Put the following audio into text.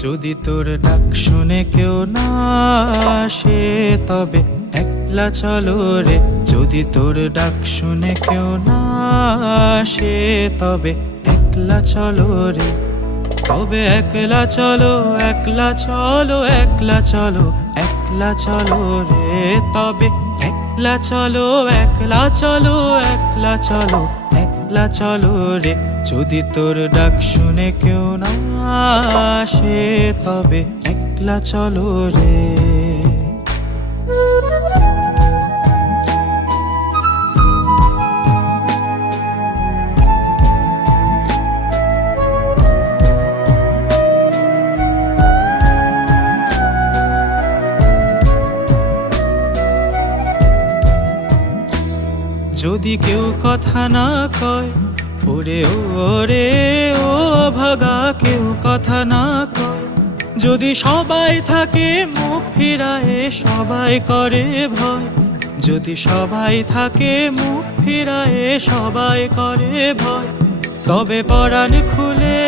যদি তোর ডাক শুনে কেউ না আসে তবে একলা চলো রে। যদি তোর ডাক শুনে কেউ না আসে তবে একলা চলো রে। তবে একলা চলো, একলা চলো, একলা চলো, একলা চলো রে। তবে একলা চলো, একলা চলো, একলা চলো, একলা চলো রে। যদি তোর ডাক শুনে কেউ না আসে তবে একলা চলো রে। যদি কেউ কথা না কয় ওরে ওরে ও ভাগা, কেউ কথা না কয়। যদি সবাই থাকে মুখ ফিরায়ে সবাই করে ভয়। যদি সবাই থাকে মুখ ফিরায়ে সবাই করে ভয়। তবে পরাণ খুলে